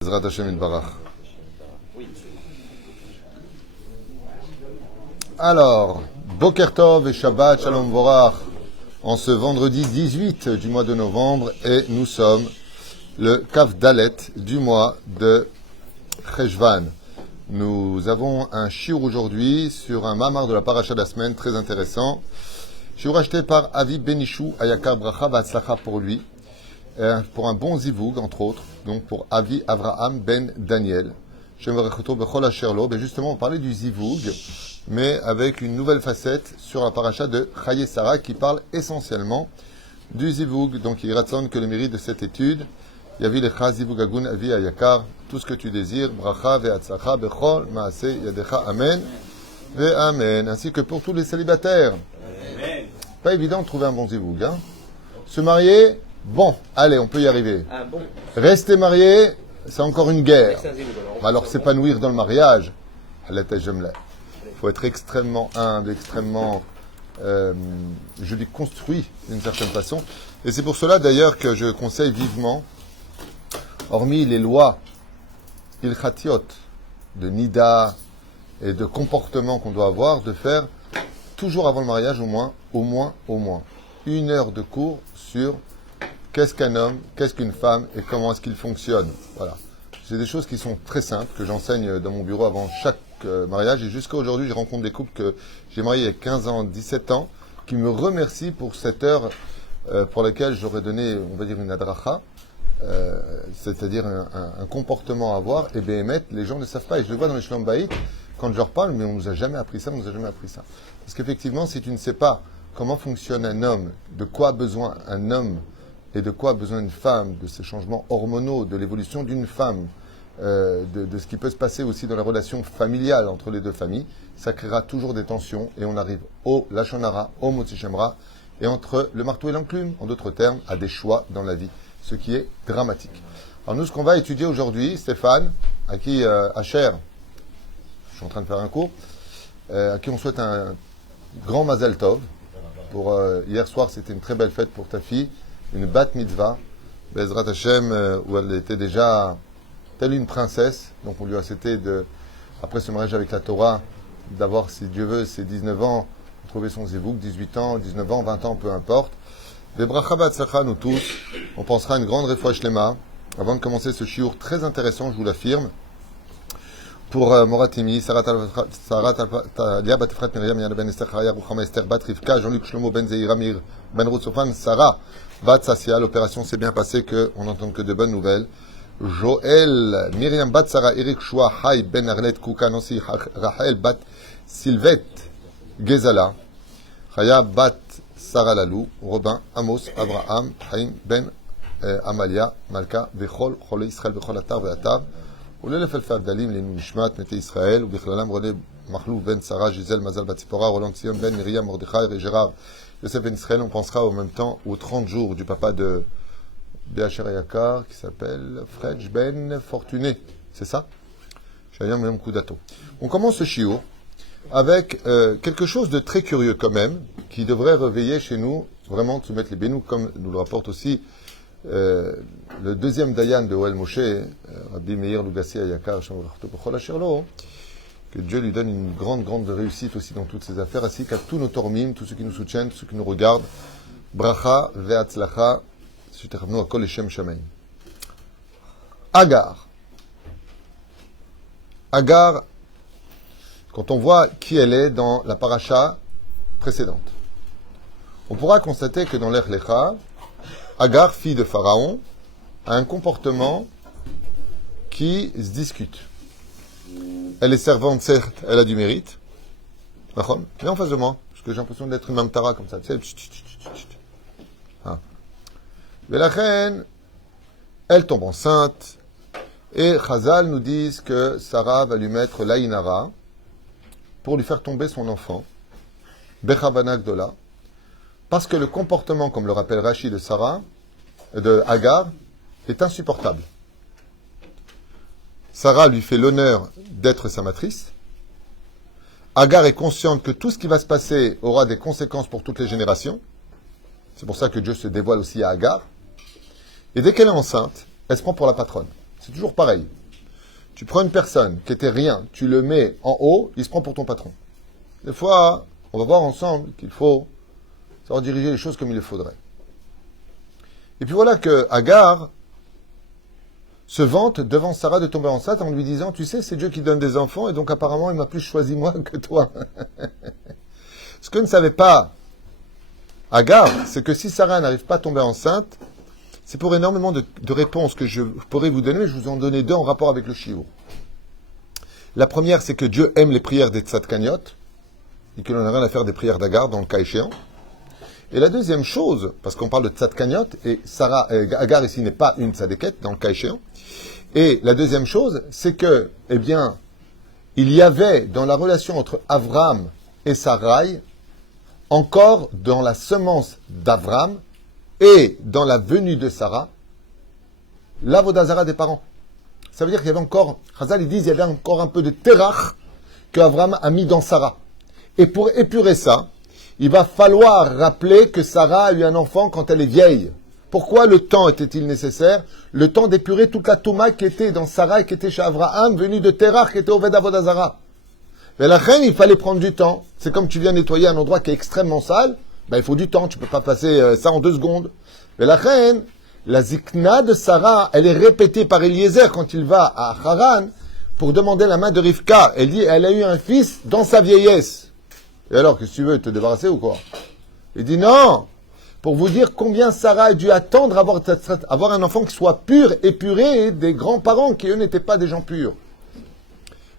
Bezrat Hashem Yitbarach. Alors, Boker Tov et Shabbat Shalom Vorach, en ce vendredi 18 du mois de novembre, et nous sommes le Kaf Dalet du mois de Cheshvan. Nous avons un shiur aujourd'hui sur un mamar de la paracha de la semaine très intéressant. Shiur acheté par Avi Benishou Ayakar Bracha Vatzlacha pour lui, pour un bon zivoug entre autres, donc pour Avi Avraham Ben Daniel. Et justement, on parlait du zivoug, mais avec une nouvelle facette sur la paracha de Chaye Sarah qui parle essentiellement du zivoug. Donc il raconte que le mérite de cette étude, Yavi lecha zivug agun avi ayakar, tout ce que tu désires, bracha ve'atzlacha bechol maase yadecha amen ve'amen, ainsi que pour tous les célibataires. Amen. Pas évident de trouver un bon zivoug, hein. Se marier, bon, allez, on peut y arriver. Ah, bon. Rester marié, c'est encore une guerre. Alors s'épanouir dans le mariage, il faut être extrêmement humble, extrêmement, je dis construit d'une certaine façon. Et c'est pour cela d'ailleurs que je conseille vivement, hormis les lois ilchatiot de nida et de comportement qu'on doit avoir, de faire toujours avant le mariage au moins 1 heure de cours sur qu'est-ce qu'un homme, qu'est-ce qu'une femme et comment est-ce qu'il fonctionne. Voilà. C'est des choses qui sont très simples, que j'enseigne dans mon bureau avant chaque mariage. Et jusqu'à aujourd'hui, je rencontre des couples que j'ai mariés il y a 15 ans, 17 ans, qui me remercient pour cette heure pour laquelle j'aurais donné, on va dire, une adracha, c'est-à-dire un comportement à avoir. Et béhémet, les gens ne savent pas. Et je le vois dans les Shlom Bayit, quand je leur parle, mais on nous a jamais appris ça, Parce qu'effectivement, si tu ne sais pas comment fonctionne un homme, de quoi a besoin un homme, et de quoi a besoin une femme, de ces changements hormonaux, de l'évolution d'une femme, de ce qui peut se passer aussi dans la relation familiale entre les deux familles, ça créera toujours des tensions et on arrive au Lashon Hara, au Motzi Shem Ra, et entre le marteau et l'enclume, en d'autres termes, à des choix dans la vie, ce qui est dramatique. Alors nous, ce qu'on va étudier aujourd'hui, Stéphane, à qui Asher, je suis en train de faire un cours, à qui on souhaite un grand Mazel Tov. Pour hier soir, c'était une très belle fête pour ta fille, une bat mitzvah, Bezrat Hashem, où elle était déjà telle une princesse. Donc on lui a souhaité, après ce mariage avec la Torah, d'avoir, si Dieu veut, ses 19 ans, trouver son zivouk, 18 ans, 19 ans, 20 ans, peu importe. Vebracha batzlacha, nous tous, on pensera à une grande réfoua shlema, avant de commencer ce shiur très intéressant, je vous l'affirme, pour Moratimi, Sarah Talia bat Efrat Miriam Yana ben Esther Chaya Ruchama Esther bat Rivka Jean-Luc Shlomo ben Zeira Mir ben Ruth Sofan Sarah bat Sassia. L'opération s'est bien passée, on n'entend que de bonnes nouvelles. Joël Myriam bat Sarah Eric Shua Hay ben Arlet Koukan aussi Rachel bat Sylvette Gezala Chaya bat Sarah Lalou Robin Amos Abraham Haim ben Amalia Malka Vechol Chole Israël Vechol Atar Ve'atav ולאלף אלפי הבדלים לעילוי נשמת מתי ישראל, ובכללם רולה מחלוף בן שרה, גיזל מזל בת ציפורה, רולנד ציון ben Miriam Mordechai et Gérard Yosef ben Israël. On pensera en même temps aux 30 jours du papa de Béacher Ayakar qui s'appelle Fredj ben Fortuné. C'est ça? Chayam Yom Kudato. On commence ce shiur avec quelque chose de très curieux quand même, qui devrait réveiller chez nous vraiment de se mettre les bénous, comme nous le rapporte aussi le deuxième Dayan de Oel Moshe, Rabbi Meir Lugassi Ayakar, que Dieu lui donne une grande réussite aussi dans toutes ses affaires, ainsi qu'à tous nos tormim, tous ceux qui nous soutiennent, tous ceux qui nous regardent. Bracha ve'atzlacha, à kol Shem Shamein. Agar, quand on voit qui elle est dans la paracha précédente, on pourra constater que dans l'Ech Lecha, Agar, fille de Pharaon, a un comportement qui se discute. Elle est servante, certes, elle a du mérite. Mais en face de moi, parce que j'ai l'impression d'être une mamtara comme ça. Mais la reine, elle tombe enceinte, et Chazal nous disent que Sarah va lui mettre l'Aïnara pour lui faire tomber son enfant, Bechavana Gdola, parce que le comportement, comme le rappelle Rashi de Sarah, de Agar, est insupportable. Sarah lui fait l'honneur d'être sa matrice. Agar est consciente que tout ce qui va se passer aura des conséquences pour toutes les générations. C'est pour ça que Dieu se dévoile aussi à Agar. Et dès qu'elle est enceinte, elle se prend pour la patronne. C'est toujours pareil. Tu prends une personne qui était rien, tu le mets en haut, il se prend pour ton patron. Des fois, on va voir ensemble qu'il faut savoir diriger les choses comme il le faudrait. Et puis voilà que Agar se vante devant Sarah de tomber enceinte en lui disant, tu sais, c'est Dieu qui donne des enfants et donc apparemment il m'a plus choisi moi que toi. Ce que ne savait pas Agar, c'est que si Sarah n'arrive pas à tomber enceinte, c'est pour énormément de réponses que je pourrais vous donner, mais je vous en donner deux en rapport avec le shiur. La première, c'est que Dieu aime les prières des tzadkaniot et que l'on n'a rien à faire des prières d'Agar dans le cas échéant. Et la deuxième chose, parce qu'on parle de tzadkaniot, et Agar ici n'est pas une tzadéket dans le cas échéant, et la deuxième chose, c'est que, eh bien, il y avait dans la relation entre Avram et Sarai, encore dans la semence d'Avram et dans la venue de Sarah, l'avodazara des parents. Ça veut dire qu'il y avait encore, Chazal ils disent, il y avait encore un peu de terach que Avram a mis dans Sarah. Et pour épurer ça, il va falloir rappeler que Sarah a eu un enfant quand elle est vieille. Pourquoi le temps était-il nécessaire? Le temps d'épurer toute la touma qui était dans Sarah et qui était chez Avraham, venue de Terach, qui était au Ved Avodazara. Mais la reine, il fallait prendre du temps. C'est comme tu viens nettoyer un endroit qui est extrêmement sale, ben, il faut du temps, tu peux pas passer ça en 2 secondes. Mais la reine, la zikna de Sarah, elle est répétée par Eliezer quand il va à Haran pour demander la main de Rivka. Elle dit, elle a eu un fils dans sa vieillesse. Et alors, qu'est-ce que tu veux, te débarrasser ou quoi? Il dit non, pour vous dire combien Sarah a dû attendre avoir un enfant qui soit pur, épuré des grands-parents qui, eux, n'étaient pas des gens purs.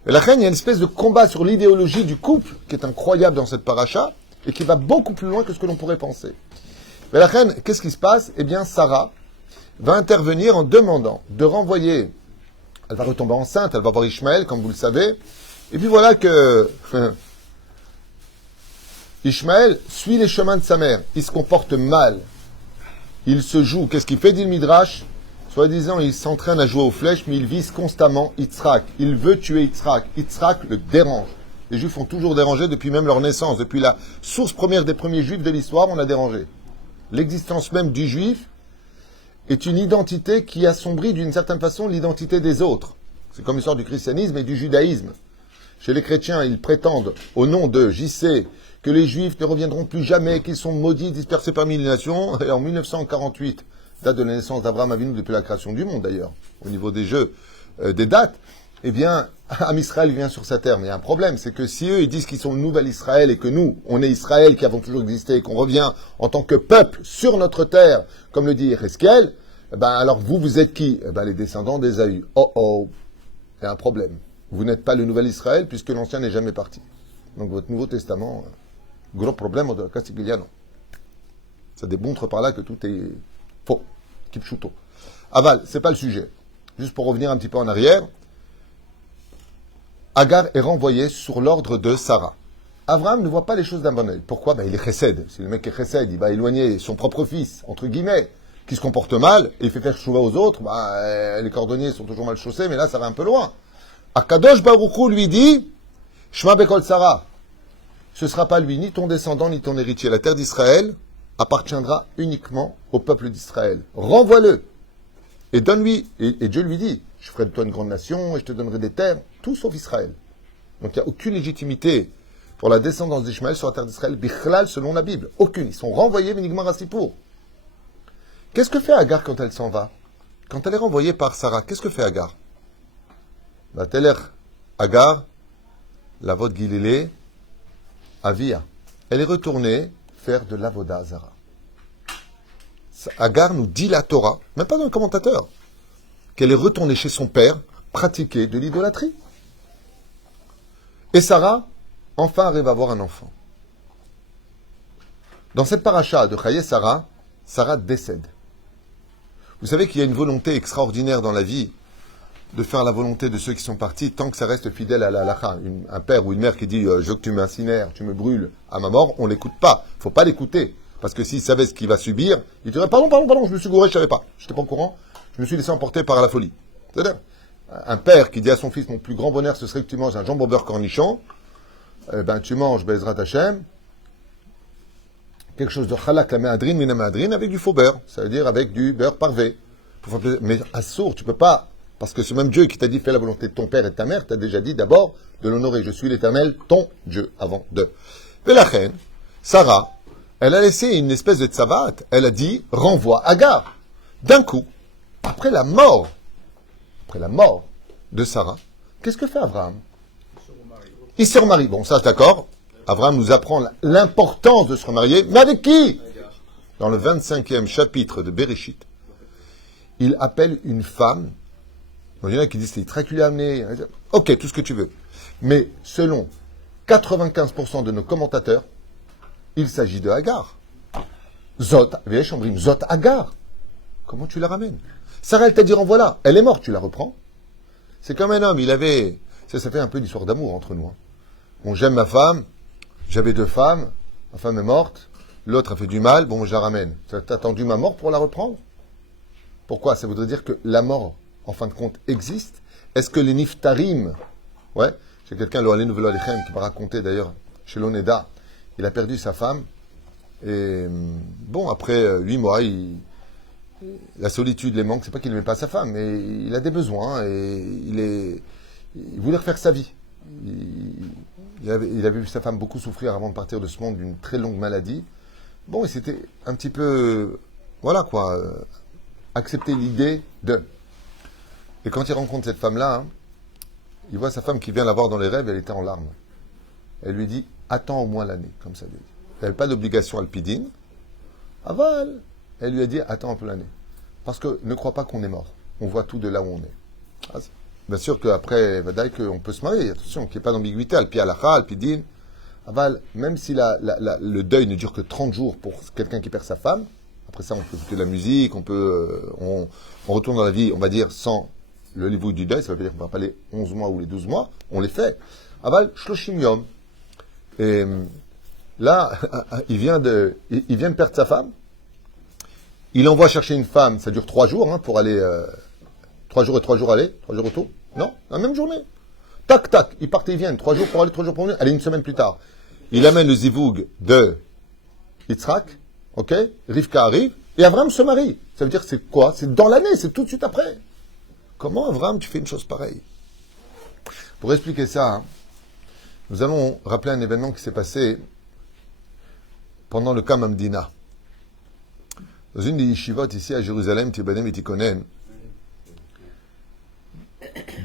Et la reine, il y a une espèce de combat sur l'idéologie du couple qui est incroyable dans cette paracha et qui va beaucoup plus loin que ce que l'on pourrait penser. Mais la reine, qu'est-ce qui se passe? Eh bien, Sarah va intervenir en demandant de renvoyer. Elle va retomber enceinte, elle va voir Ishmaël, comme vous le savez. Et puis voilà que Ishmaël suit les chemins de sa mère. Il se comporte mal. Il se joue. Qu'est-ce qu'il fait, dit le Midrash? Soi-disant, il s'entraîne à jouer aux flèches, mais il vise constamment Yitzhak. Il veut tuer Yitzhak. Yitzhak le dérange. Les Juifs ont toujours dérangé depuis même leur naissance. Depuis la source première des premiers Juifs de l'histoire, on a dérangé. L'existence même du Juif est une identité qui assombrit d'une certaine façon l'identité des autres. C'est comme l'histoire du christianisme et du judaïsme. Chez les chrétiens, ils prétendent, au nom de JC, que les Juifs ne reviendront plus jamais, qu'ils sont maudits, dispersés parmi les nations. Et en 1948, date de la naissance d'Abraham Avinu depuis la création du monde d'ailleurs, au niveau des jeux, des dates, eh bien, Am Israël vient sur sa terre. Mais il y a un problème, c'est que si eux, ils disent qu'ils sont le nouvel Israël et que nous, on est Israël qui avons toujours existé et qu'on revient en tant que peuple sur notre terre, comme le dit Ezekiel, eh ben, alors vous êtes qui? Eh ben, les descendants d'Ésaü. Oh oh, il y a un problème. Vous n'êtes pas le nouvel Israël puisque l'ancien n'est jamais parti. Donc votre Nouveau Testament, gros problème de Castigliano. Ça démontre par là que tout est faux. Kipchuto. Aval, c'est pas le sujet. Juste pour revenir un petit peu en arrière, Agar est renvoyé sur l'ordre de Sarah. Abraham ne voit pas les choses d'un bon oeil. Pourquoi? Ben, il est chesed. Si le mec est chesed, il va éloigner son propre fils, entre guillemets, qui se comporte mal, et il fait faire chouva aux autres, les cordonniers sont toujours mal chaussés, mais là, ça va un peu loin. Akadosh Baruch Hu lui dit, Shema Bekol Sarah, ce ne sera pas lui, ni ton descendant, ni ton héritier. La terre d'Israël appartiendra uniquement au peuple d'Israël. Renvoie-le. Et donne-lui, et Dieu lui dit, je ferai de toi une grande nation, et je te donnerai des terres, tout sauf Israël. Donc il n'y a aucune légitimité pour la descendance d'Ishmaël sur la terre d'Israël, bichlal selon la Bible. Aucune. Ils sont renvoyés uniquement à Sipour. Qu'est-ce que fait Agar quand elle s'en va? Quand elle est renvoyée par Sarah, qu'est-ce que fait Agar? Va-t-elle Agar, la vote Gilélé, Avia. Elle est retournée faire de l'avoda Zara. Agar nous dit la Torah, même pas dans le commentateur, qu'elle est retournée chez son père pratiquer de l'idolâtrie. Et Sarah, enfin, arrive à avoir un enfant. Dans cette paracha de Chaye Sarah, Sarah décède. Vous savez qu'il y a une volonté extraordinaire dans la vie de faire la volonté de ceux qui sont partis tant que ça reste fidèle à la halakha. Un père ou une mère qui dit « je veux que tu m'incinères, tu me brûles à ma mort », on ne l'écoute pas. Il ne faut pas l'écouter. Parce que s'il savait ce qu'il va subir, il dirait « pardon, je me suis gouré, je ne savais pas. Je n'étais pas au courant. Je me suis laissé emporter par la folie. » C'est-à-dire, un père qui dit à son fils « mon plus grand bonheur, ce serait que tu manges un jambon beurre cornichon. » Eh ben, tu manges Bezrat Hashem, quelque chose de halak la méadrine, mina méadrine, avec du faux beurre. Ça veut dire avec du beurre parvé. Mais à sourd, tu ne peux pas Parce que ce même Dieu qui t'a dit fais la volonté de ton père et de ta mère, t'a déjà dit d'abord de l'honorer. Je suis l'Éternel, ton Dieu, avant de. Mais la reine, Sarah, elle a laissé une espèce de tsavat. Elle a dit renvoie Agar. D'un coup, après la mort de Sarah, qu'est-ce que fait Abraham? Il se remarie. Bon, ça, d'accord. Abraham nous apprend l'importance de se remarier. Mais avec qui? Dans le 25e chapitre de Bereshit, il appelle une femme. Il y en a qui disent c'est Yitzhak amené. Ok, tout ce que tu veux. Mais selon 95% de nos commentateurs, il s'agit de Agar. Zot Agar. Comment tu la ramènes? Sarah, elle t'a dit renvoie-la. Elle est morte, tu la reprends. C'est comme un homme, il avait... Ça fait un peu une histoire d'amour entre nous. Bon, j'aime ma femme, j'avais 2 femmes, ma femme est morte, l'autre a fait du mal, bon, je la ramène. T'as attendu ma mort pour la reprendre? Pourquoi? Ça voudrait dire que la mort, en fin de compte, existe. Est-ce que les niftarim... Ouais, j'ai quelqu'un, le Aleinu Velo Alechem, qui m'a raconté d'ailleurs, chez l'Oneda, il a perdu sa femme, et bon, après 8 mois, la solitude, les manques, c'est pas qu'il n'aimait pas sa femme, mais il a des besoins, et il voulait refaire sa vie. Il avait vu sa femme beaucoup souffrir avant de partir de ce monde d'une très longue maladie. Bon, et c'était un petit peu, voilà quoi, accepter l'idée de... Et quand il rencontre cette femme-là, il voit sa femme qui vient la voir dans les rêves, elle était en larmes. Elle lui dit, attends au moins l'année, comme ça. Elle n'avait pas d'obligation alpidine. Aval, elle lui a dit, attends un peu l'année. Parce que ne crois pas qu'on est mort. On voit tout de là où on est. Bien sûr qu'après, Vadaï, qu'on peut se marier. Attention, qu'il n'y ait pas d'ambiguïté. Alpi alacha, alpidine. Aval, même si le deuil ne dure que 30 jours pour quelqu'un qui perd sa femme, après ça, on peut écouter de la musique, on retourne dans la vie, on va dire, sans le niveau du deuil. Ça veut dire qu'on ne va pas les 11 mois ou les 12 mois. On les fait. Aval, shloshim yom. Et là, il vient de perdre sa femme. Il envoie chercher une femme, ça dure 3 jours, pour aller... 3 jours et 3 jours aller, 3 jours retour. Non, la même journée. Tac, tac, ils partent et ils viennent. 3 jours pour aller, 3 jours pour venir. Allez, une semaine plus tard. Il amène le zivoug de Yitzhak, ok? Rivka arrive, et Abraham se marie. Ça veut dire c'est quoi? C'est dans l'année, c'est tout de suite après. Comment, Abraham, tu fais une chose pareille? Pour expliquer ça, nous allons rappeler un événement qui s'est passé pendant le Kam Amdina. Dans une des yeshivot ici à Jérusalem, Tibanem et Tikonen,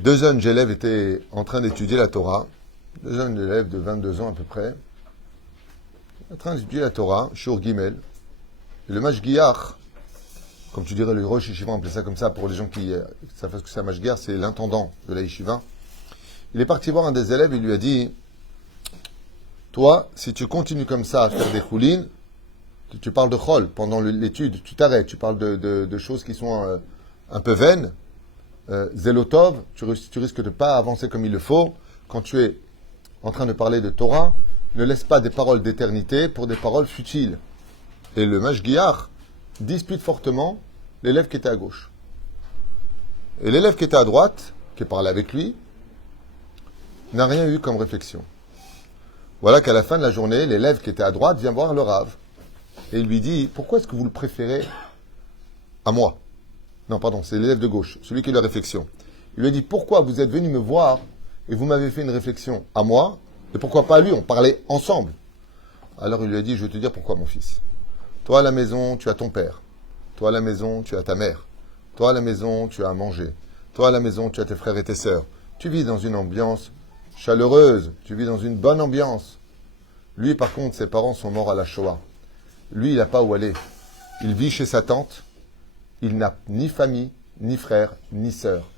2 jeunes élèves étaient en train d'étudier la Torah, 2 jeunes élèves de 22 ans à peu près, en train d'étudier la Torah, Shur Gimel. Et le Mashgiach, comme tu dirais le Rosh Yeshiva, on appelait ça comme ça pour les gens qui savent ce que c'est un Mashgiach, c'est l'intendant de la Yeshiva. Il est parti voir un des élèves, il lui a dit, toi, si tu continues comme ça à faire des choulines, tu parles de chol pendant l'étude, tu t'arrêtes, tu parles de choses qui sont un peu vaines, Zélotov, tu risques de ne pas avancer comme il le faut. Quand tu es en train de parler de Torah, ne laisse pas des paroles d'éternité pour des paroles futiles. Et le Mashgiach dispute fortement l'élève qui était à gauche. Et l'élève qui était à droite, qui parlait avec lui, n'a rien eu comme réflexion. Voilà qu'à la fin de la journée, l'élève qui était à droite vient voir le Rav. Et il lui dit, pourquoi est-ce que vous le préférez à moi? Non, pardon, c'est l'élève de gauche, celui qui a eu la réflexion. Il lui a dit, pourquoi vous êtes venu me voir et vous m'avez fait une réflexion à moi, et pourquoi pas à lui? On parlait ensemble. Alors il lui a dit, je vais te dire pourquoi, mon fils. Toi, à la maison, tu as ton père. Toi, à la maison, tu as ta mère. Toi, à la maison, tu as à manger. Toi, à la maison, tu as tes frères et tes sœurs. Tu vis dans une ambiance chaleureuse. Tu vis dans une bonne ambiance. Lui, par contre, ses parents sont morts à la Shoah. Lui, il n'a pas où aller. Il vit chez sa tante. Il n'a ni famille, ni frère, ni sœur.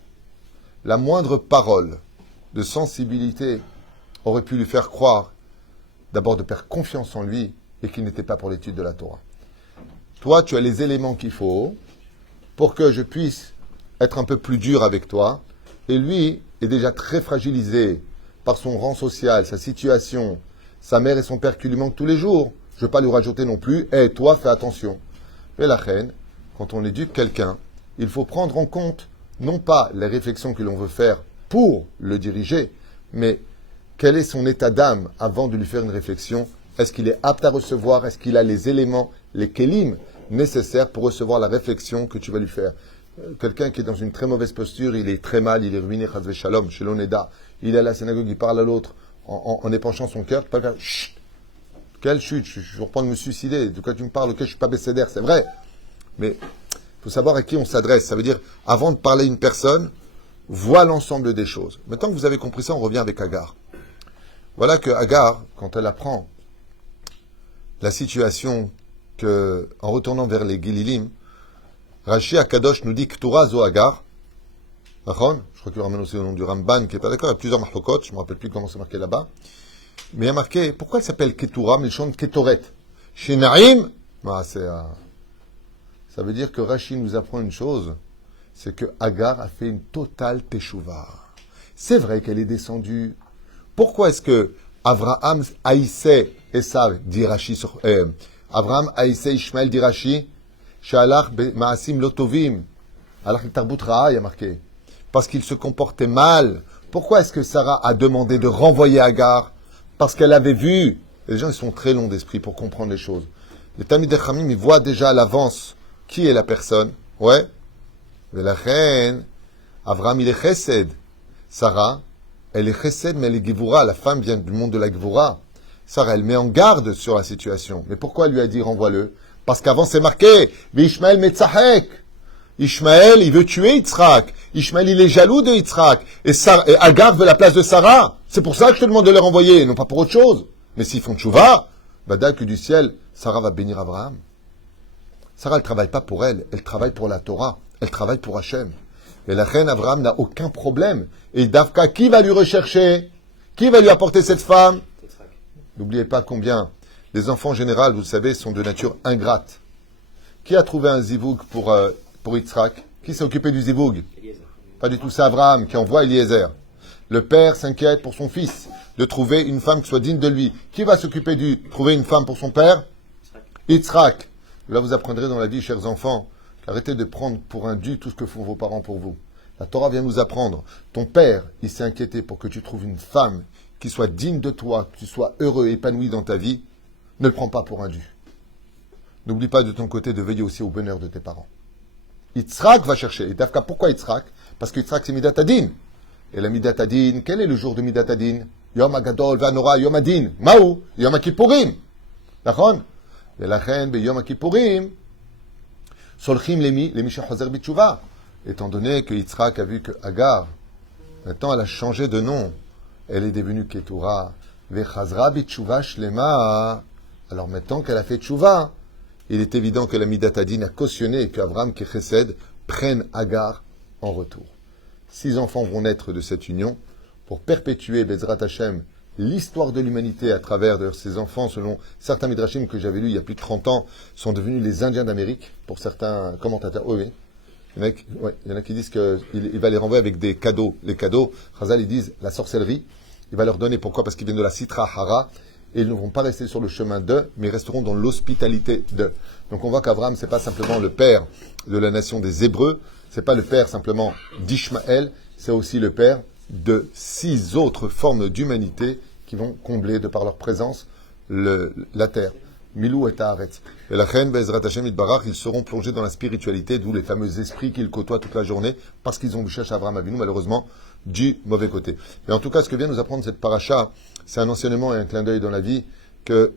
La moindre parole de sensibilité aurait pu lui faire croire d'abord de perdre confiance en lui et qu'il n'était pas pour l'étude de la Torah. Toi, tu as les éléments qu'il faut pour que je puisse être un peu plus dur avec toi. Et lui est déjà très fragilisé par son rang social, sa situation, sa mère et son père qui lui manquent tous les jours. Je ne vais pas lui rajouter non plus. Et toi, fais attention. Mais la reine, quand on éduque quelqu'un, il faut prendre en compte non pas les réflexions que l'on veut faire pour le diriger, mais quel est son état d'âme avant de lui faire une réflexion. Est-ce qu'il est apte à recevoir? Est-ce qu'il a les éléments, les kélim nécessaires pour recevoir la réflexion que tu vas lui faire? quelqu'un qui est dans une très mauvaise posture, il est très mal, il est ruiné, chas shalom, chez l'oneda, il est à la synagogue, il parle à l'autre en épanchant son cœur, pas faire chut, quelle chute, je suis en train de me suicider, de quoi tu me parles, ok, je suis pas bécédaire, c'est vrai, mais il faut savoir à qui on s'adresse, ça veut dire, avant de parler à une personne, vois l'ensemble des choses. Maintenant que vous avez compris ça, on revient avec Agar. Voilà que Agar, quand elle apprend la situation que, en retournant vers les Gililim, Rashi Akadosh nous dit K'tura zo Agar. Je crois qu'il ramène aussi au nom du Ramban, qui est pas d'accord. Il y a plusieurs marlokot, je ne me rappelle plus comment c'est marqué là-bas. Mais il y a marqué, pourquoi elle s'appelle Ketura, mais elle chante Ketoret. Chez Naïm, ça veut dire que Rashi nous apprend une chose, c'est que Agar a fait une totale teshuva. C'est vrai qu'elle est descendue. Pourquoi est-ce que Avraham haïssait Esav, dit Rashi, Avraham haïssait Ishmaël, dit Rashi, Shalach ma'asim lotovim, alach tarbut ra'a, il y a marqué. Parce qu'il se comportait mal. Pourquoi est-ce que Sarah a demandé de renvoyer Agar? Parce qu'elle avait vu. Les gens, ils sont très longs d'esprit pour comprendre les choses. Les Talmid Chachamim, ils voient déjà à l'avance qui est la personne. Ouais. Mais la reine, Avraham, il est chesed. Sarah, elle est chesed, mais elle est gevura. La femme vient du monde de la gevura. Sarah, elle met en garde sur la situation. Mais pourquoi elle lui a dit renvoie-le? Parce qu'avant, c'est marqué, Ishmael metzahek. Ishmael, il veut tuer Yitzhak. Ishmael, il est jaloux de Yitzhak. Et Agar veut la place de Sarah. C'est pour ça que je te demande de les renvoyer, non pas pour autre chose. Mais s'ils font tchouva, bada que du ciel, Sarah va bénir Abraham. Sarah, elle ne travaille pas pour elle, elle travaille pour la Torah. Elle travaille pour Hachem. Et la reine Abraham n'a aucun problème. Et Davka, qui va lui rechercher? Qui va lui apporter cette femme? N'oubliez pas combien les enfants en général, vous le savez, sont de nature ingrate. Qui a trouvé un zivoug pour Yitzhak? Qui s'est occupé du zivoug? Pas du tout, c'est Abraham qui envoie Eliezer. Le père s'inquiète pour son fils de trouver une femme qui soit digne de lui. Qui va s'occuper du trouver une femme pour son père? Yitzhak. Là, vous apprendrez dans la vie, chers enfants, arrêtez de prendre pour un dû tout ce que font vos parents pour vous. La Torah vient nous apprendre. Ton père, il s'est inquiété pour que tu trouves une femme qui soit digne de toi, que tu sois heureux et épanoui dans ta vie. Ne le prends pas pour un dû. N'oublie pas de ton côté de veiller aussi au bonheur de tes parents. Yitzhak va chercher. Et Davka, pourquoi Yitzhak? Parce que Yitzhak, c'est Midat Adin. Et la Midat Adin, quel est le jour de Midat Adin? Yom Agadol, Vanora, Yom Adin. Maou, Yom Kippourim. D'accord? Et la reine, Yom Kippourim, Solchim Lemi, Lemi Shechazer Bitshuva. Étant donné que Yitzhak a vu que Agar, maintenant elle a changé de nom. Elle est devenue Ketura. Vechazra Bitshuva Shlema. Alors maintenant qu'elle a fait Tshuva, il est évident que la Midat Adin a cautionné et qu'Abraham qui Chesed prenne Agar en retour. 6 enfants vont naître de cette union pour perpétuer Bezrat Hashem l'histoire de l'humanité à travers de ces enfants, selon certains midrashim que j'avais lus il y a plus de 30 ans, sont devenus les Indiens d'Amérique, pour certains commentateurs. Oui, oui. Il y en a qui disent qu'il va les renvoyer avec des cadeaux. Les cadeaux, Chazal, ils disent la sorcellerie. Il va leur donner, pourquoi? Parce qu'ils viennent de la Sitra Hara, et ils ne vont pas rester sur le chemin d'eux, mais ils resteront dans l'hospitalité d'eux. Donc on voit qu'Abraham, c'est pas simplement le père de la nation des Hébreux, c'est pas le père simplement d'Ishmaël, c'est aussi le père de 6 autres formes d'humanité qui vont combler, de par leur présence, la terre. Milou et Taaretz. Et la reine Bezrat Hashem Itbarach, ils seront plongés dans la spiritualité, d'où les fameux esprits qu'ils côtoient toute la journée, parce qu'ils ont vu chercher Abraham Avinu, malheureusement, du mauvais côté. Mais en tout cas, ce que vient nous apprendre cette paracha, c'est un enseignement et un clin d'œil dans la vie que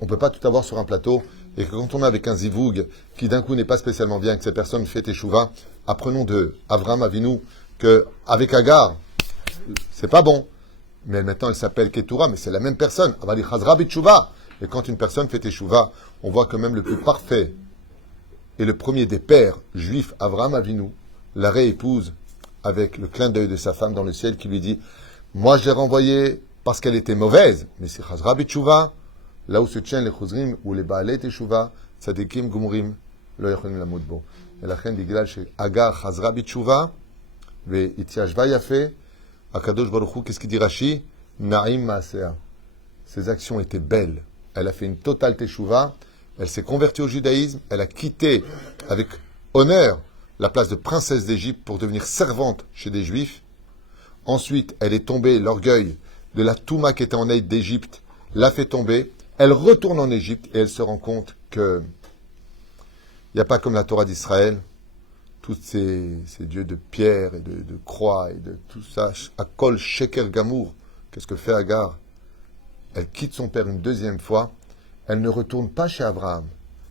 on ne peut pas tout avoir sur un plateau, et que quand on est avec un zivoug qui d'un coup n'est pas spécialement bien, que cette personne fait teshuva, apprenons de Avraham Avinu que avec Agar, c'est pas bon. Mais maintenant, elle s'appelle Ketura, mais c'est la même personne. Avali Chazra Bitshuva. Et quand une personne fait teshuva, on voit que même le plus parfait et le premier des pères juifs, Avraham Avinu, la réépouse avec le clin d'œil de sa femme dans le ciel qui lui dit « Moi, je l'ai renvoyée parce qu'elle était mauvaise, mais c'est Chazra Bitshuva, là où se tiennent les Chuzrim ou les Baalei Teshuva, Tzadikim Gumurim, Lo Yacholim Lamod Bo. » Et la reine dit « Agar Chazra Bitshuva, ve Itziashva Yafe, Akadosh Baruch Hu, qu'est-ce qu'il dit Rashi? Naïm Maasea. » Ses actions étaient belles. Elle a fait une totale teshuva, elle s'est convertie au judaïsme, elle a quitté avec honneur la place de princesse d'Égypte pour devenir servante chez des juifs. Ensuite, elle est tombée, l'orgueil de la Touma qui était en Eid d'Égypte l'a fait tomber. Elle retourne en Égypte et elle se rend compte que il n'y a pas comme la Torah d'Israël. tous ces dieux de pierre et de croix et de tout ça, Akol Sheker Gamour, qu'est-ce que fait Agar? Elle quitte son père une deuxième fois, elle ne retourne pas chez Abraham.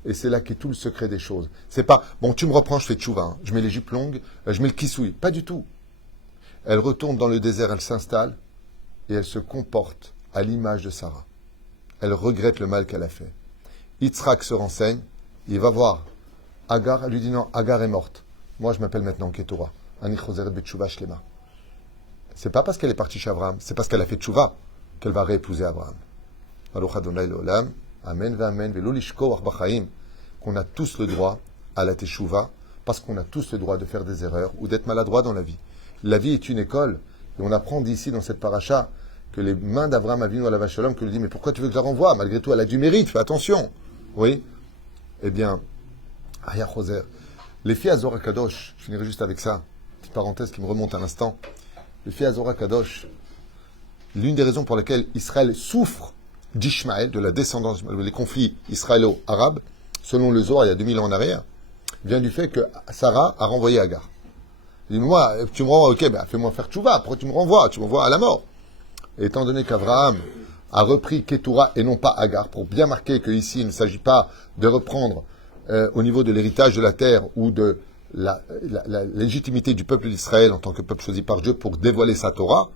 Et c'est là qu'est tout le secret des choses. C'est pas, bon, tu me reprends, je fais tchouva, hein, je mets les jupes longues, je mets le kissoui. Pas du tout. Elle retourne dans le désert, elle s'installe, et elle se comporte à l'image de Sarah. Elle regrette le mal qu'elle a fait. Yitzhak se renseigne, il va voir Agar, elle lui dit non, Agar est morte. Moi, je m'appelle maintenant Ketura. Ani Choseret Betchouva Shlema. C'est pas parce qu'elle est partie chez Abraham, c'est parce qu'elle a fait tchouva qu'elle va réépouser Abraham. Baruch Adonai Leolam, Amen Amen, Velo Lishko Arbachaim, qu'on a tous le droit à la teshuva, parce qu'on a tous le droit de faire des erreurs ou d'être maladroit dans la vie. La vie est une école, et on apprend d'ici dans cette paracha que les mains d'Abraham Avinu à la Vachalom, que lui dit, mais pourquoi tu veux que je la renvoie? Malgré tout, elle a du mérite, fais attention. Oui. Eh bien, Aya Choser. Les filles à Zohar Kadosh, je finirai juste avec ça, petite parenthèse qui me remonte à l'instant. Les filles à Zohar Kadosh, l'une des raisons pour lesquelles Israël souffre d'Ishmaël, de la descendance, les conflits israélo-arabes, selon le Zohar il y a 2000 ans en arrière, vient du fait que Sarah a renvoyé Agar. Il dit, moi, tu me renvoies, ok, ben fais-moi faire tchouva, pourquoi tu me renvoies? Tu m'envoies à la mort. Et étant donné qu'Abraham a repris Ketura et non pas Agar, pour bien marquer qu'ici il ne s'agit pas de reprendre au niveau de l'héritage de la terre ou de la légitimité du peuple d'Israël en tant que peuple choisi par Dieu pour dévoiler sa Torah,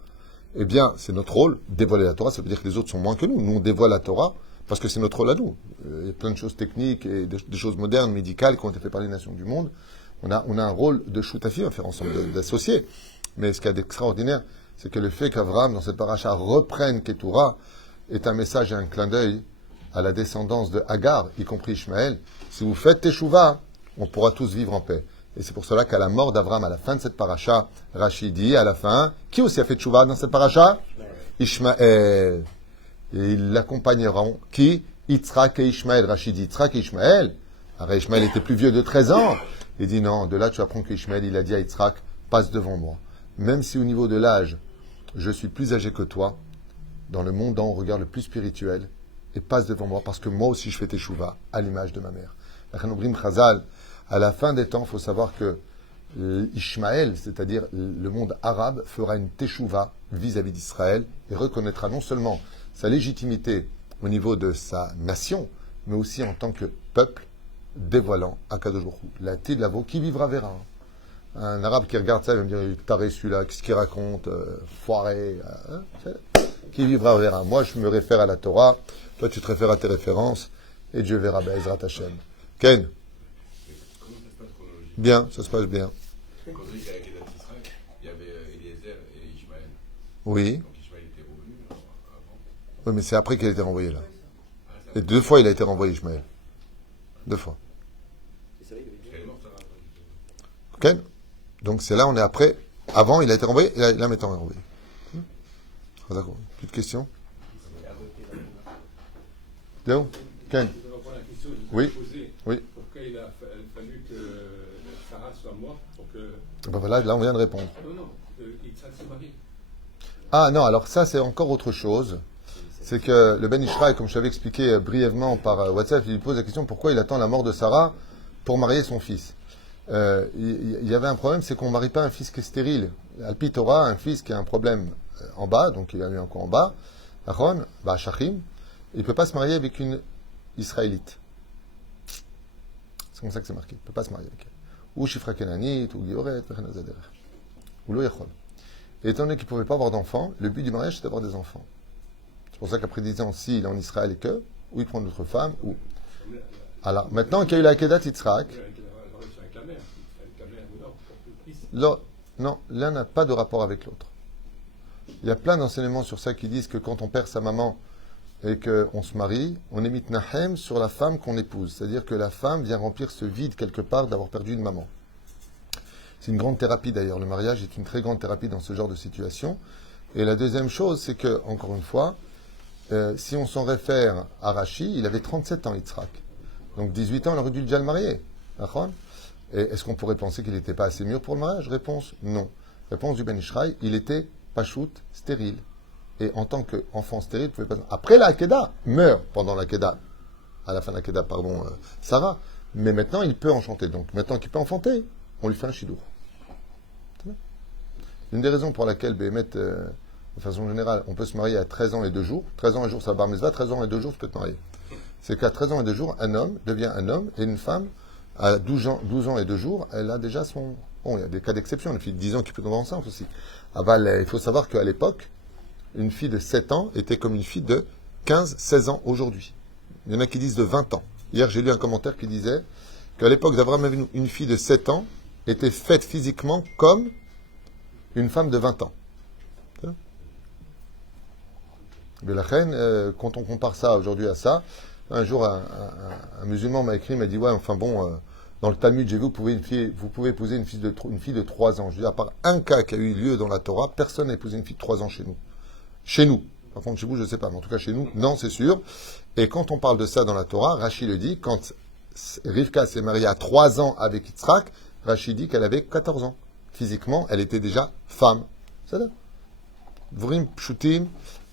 eh bien, c'est notre rôle, dévoiler la Torah, ça veut dire que les autres sont moins que nous. Nous, on dévoile la Torah parce que c'est notre rôle à nous. Il y a plein de choses techniques et des choses modernes, médicales qui ont été faites par les nations du monde. On a un rôle de choutafi, à faire ensemble, d'associés. Mais ce qu'il y a d'extraordinaire, c'est que le fait qu'Avraham, dans cette paracha, reprenne Ketura, est un message et un clin d'œil à la descendance de Agar, y compris Ishmaël. Si vous faites Teshuvah, on pourra tous vivre en paix. Et c'est pour cela qu'à la mort d'Avraham, à la fin de cette paracha, Rachid dit, à la fin, qui aussi a fait Teshuvah dans cette paracha? Ishmaël. Et ils l'accompagneront. Qui? Yitzhak et Ishmaël. Rachid dit Yitzhak et Ishmaël. Alors Ishmaël était plus vieux de 13 ans. Il dit non, de là tu apprends qu'Ishmaël, il a dit à Yitzhak, passe devant moi. Même si au niveau de l'âge, je suis plus âgé que toi, dans le monde on regarde le plus spirituel, et passe devant moi, parce que moi aussi je fais Teshuvah, à l'image de ma mère. La Chanobrim Chazal, à la fin des temps, il faut savoir que Ishmaël, c'est-à-dire le monde arabe, fera une Teshuvah vis-à-vis d'Israël, et reconnaîtra non seulement sa légitimité au niveau de sa nation, mais aussi en tant que peuple, dévoilant Akadosh Baruch Hu. La Tid Lavo, qui vivra verra. Un arabe qui regarde ça, il va me dire, il est taré celui-là, qu'est-ce qu'il raconte, foiré, qui vivra verra. Moi, je me réfère à la Torah, toi, tu te réfères à tes références, et Dieu verra, Be'ezrat Hashem. Ken? Bien, ça se passe bien. Quand on dit qu'à la Kedat Israël, il y avait Eliezer et Ishmaël. Oui. Donc Ishmaël était revenu avant. Oui, mais c'est après qu'il a été renvoyé, là. Et 2 fois, il a été renvoyé, Ishmaël. 2 fois. Elle est morte, Sarah. Ok. Donc c'est là, on est après. Avant, il a été renvoyé, et là maintenant, il est renvoyé. D'accord. Plus de questions? Léo? Ken? Je vais reprendre la question que je Oui. vous ai posée. Oui. Pourquoi il a fallu que Sarah soit morte pour que... Ben voilà, là, on vient de répondre. Non, Yitzhak se marie. Ah non, alors ça, c'est encore autre chose. C'est que le Ben Ishraï, comme je t'avais expliqué brièvement par WhatsApp, il lui pose la question pourquoi il attend la mort de Sarah pour marier son fils. Il y avait un problème, c'est qu'on ne marie pas un fils qui est stérile. Alpi Torah, un fils qui a un problème en bas, donc il a eu encore en bas, Aaron, Shachim, il ne peut pas se marier avec une Israélite. C'est comme ça que c'est marqué. Il ne peut pas se marier avec elle. Ou Shifra Kenanit, ou Gioret, ou Lo Yachol. Et étant donné qu'il ne pouvait pas avoir d'enfants, le but du mariage, c'est d'avoir des enfants. C'est pour ça qu'après 10 ans, s'il est en Israël et que, ou il prend une autre femme, ou... Alors, maintenant qu'il y a eu la Kedat Yitzhak, non, l'un n'a pas de rapport avec l'autre. Il y a plein d'enseignements sur ça qui disent que quand on perd sa maman et qu'on se marie, on émite Nahem sur la femme qu'on épouse. C'est-à-dire que la femme vient remplir ce vide quelque part d'avoir perdu une maman. C'est une grande thérapie d'ailleurs. Le mariage est une très grande thérapie dans ce genre de situation. Et la deuxième chose, c'est que, encore une fois, si on s'en réfère à Rashi, il avait 37 ans, Yitzhak. Donc 18 ans, il aurait dû déjà le marier. D'accord ? Et est-ce qu'on pourrait penser qu'il n'était pas assez mûr pour le mariage? Réponse, non. Réponse du Ben Ishraï, il était pachout, stérile. Et en tant qu'enfant stérile, il ne pouvait pas... Après la Hakeda, meurt pendant la Hakeda. À la fin de la Hakeda, pardon, Sarah. Mais maintenant, il peut enchanter. Donc maintenant qu'il peut enfanter, on lui fait un chidour. Une des raisons pour laquelle, Béhémet, de façon générale, on peut se marier à 13 ans et 2 jours. 13 ans et 2 jours, ça va bar mitzvah, 13 ans et 2 jours, tu peux te marier. C'est qu'à 13 ans et 2 jours, un homme devient un homme, et une femme, à 12 ans et 2 jours, elle a déjà son... Bon, il y a des cas d'exception, une fille de 10 ans qui peut tomber enceinte aussi. Il faut savoir qu'à l'époque, une fille de 7 ans était comme une fille de 15-16 ans aujourd'hui. Il y en a qui disent de 20 ans. Hier, j'ai lu un commentaire qui disait qu'à l'époque d'Abraham Avinu, une fille de 7 ans était faite physiquement comme une femme de 20 ans. Mais la reine, quand on compare ça aujourd'hui à ça, un jour, un musulman m'a écrit, m'a dit, ouais, enfin bon, dans le Talmud, j'ai vu, vous pouvez épouser une fille de 3 ans. Je dis, à part un cas qui a eu lieu dans la Torah, personne n'a épousé une fille de 3 ans chez nous. Chez nous. Par contre, chez vous, je ne sais pas, mais en tout cas chez nous, non, c'est sûr. Et quand on parle de ça dans la Torah, Rachid le dit, quand Rivka s'est mariée à 3 ans avec Yitzhak, Rachid dit qu'elle avait 14 ans. Physiquement, elle était déjà femme. C'est ça. Vrim Pshutim,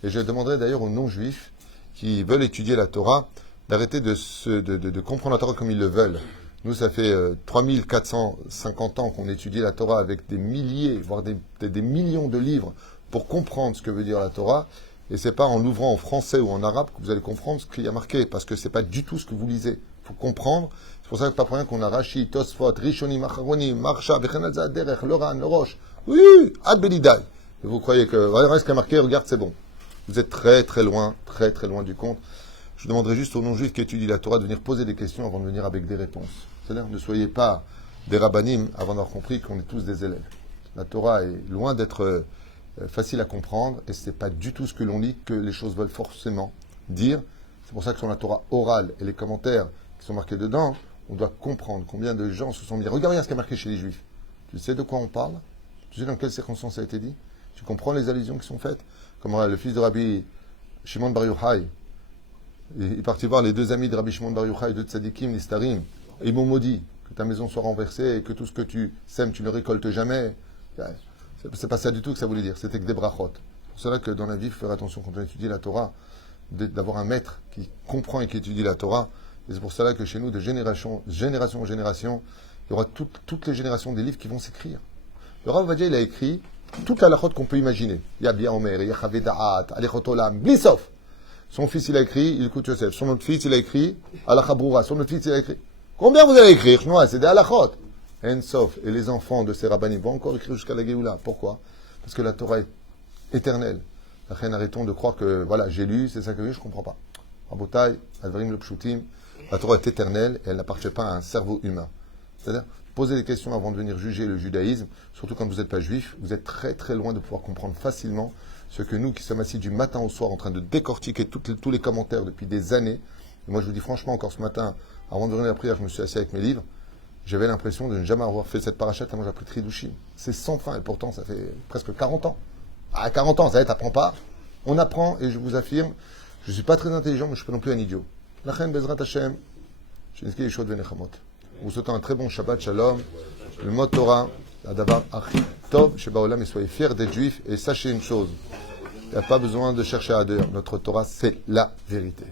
et je demanderai d'ailleurs aux non-juifs qui veulent étudier la Torah d'arrêter de comprendre la Torah comme ils le veulent. Nous, ça fait 3450 ans qu'on étudie la Torah avec des milliers, voire des millions de livres pour comprendre ce que veut dire la Torah. Et c'est pas en l'ouvrant en français ou en arabe que vous allez comprendre ce qu'il y a marqué, parce que c'est pas du tout ce que vous lisez. Il faut comprendre. C'est pour ça que pas pour rien qu'on a Rashi, Tosfot, Rishonim, Acharonim, Marsha, Bechenal Derech, Loran, Roche. Oui, Ad Belidai. Et vous croyez que, regardez ce qu'il y a marqué, regarde, c'est bon. Vous êtes très très loin du compte. Je demanderai juste aux non-juifs qui étudient la Torah de venir poser des questions avant de venir avec des réponses. C'est-à-dire, ne soyez pas des rabbanim avant d'avoir compris qu'on est tous des élèves. La Torah est loin d'être facile à comprendre et ce n'est pas du tout ce que l'on lit que les choses veulent forcément dire. C'est pour ça que sur la Torah orale et les commentaires qui sont marqués dedans, on doit comprendre combien de gens se sont mis. Regarde bien ce qui est marqué chez les Juifs. Tu sais de quoi on parle? Tu sais dans quelles circonstances ça a été dit? Tu comprends les allusions qui sont faites? Comme le fils de Rabbi Shimon Bar Yochai, il est parti voir les 2 amis de Rabbi Shimon Bar Yochai, 2 tzadikim, les starim. Ils m'ont maudit que ta maison soit renversée et que tout ce que tu sèmes, tu ne récoltes jamais. C'est pas ça du tout que ça voulait dire. C'était que des brachot. C'est pour cela que dans la vie, il faut faire attention quand on étudie la Torah, d'avoir un maître qui comprend et qui étudie la Torah. Et c'est pour cela que chez nous, de génération en génération, il y aura toutes les générations des livres qui vont s'écrire. Le Rav Ovadia, il a écrit toute la halachot qu'on peut imaginer. Il y a Bia Omer, il y a Chaveh Da'at, Alechot Olam, Blisov. Son fils, il a écrit, il écoute Yosef. Son autre fils, il a écrit, Alacha Broura. Son autre fils, il a écrit. Combien vous allez écrire? Non, c'est des halachot. Ensof. Et les enfants de ces rabbanim vont encore écrire jusqu'à la Géoula. Pourquoi? Parce que la Torah est éternelle. La reine, arrêtons de croire que, voilà, j'ai lu, c'est ça que je ne comprends pas. Rabotai, Advarim le Pshutim, la Torah est éternelle et elle n'appartient pas à un cerveau humain. C'est-à-dire, posez des questions avant de venir juger le judaïsme, surtout quand vous n'êtes pas juif, vous êtes très très loin de pouvoir comprendre facilement ce que nous qui sommes assis du matin au soir en train de décortiquer tous les commentaires depuis des années. Et moi je vous dis franchement, encore ce matin, avant de venir à la prière, je me suis assis avec mes livres, j'avais l'impression de ne jamais avoir fait cette parachute tellement j'ai appris Tridushim. C'est sans fin et pourtant ça fait presque 40 ans. À 40 ans, ça y est, t'apprends pas. On apprend et je vous affirme, je ne suis pas très intelligent mais je ne suis pas non plus un idiot. Lachen Bezrat Hashem, Shinski Yeshua Venechamot. Vous souhaitons un très bon Shabbat Shalom. Le mot Torah, Adavar Achi Tov, Sheba Olam, et soyez fiers d'être juifs. Et sachez une chose, il n'y a pas besoin de chercher à dire. Notre Torah, c'est la vérité.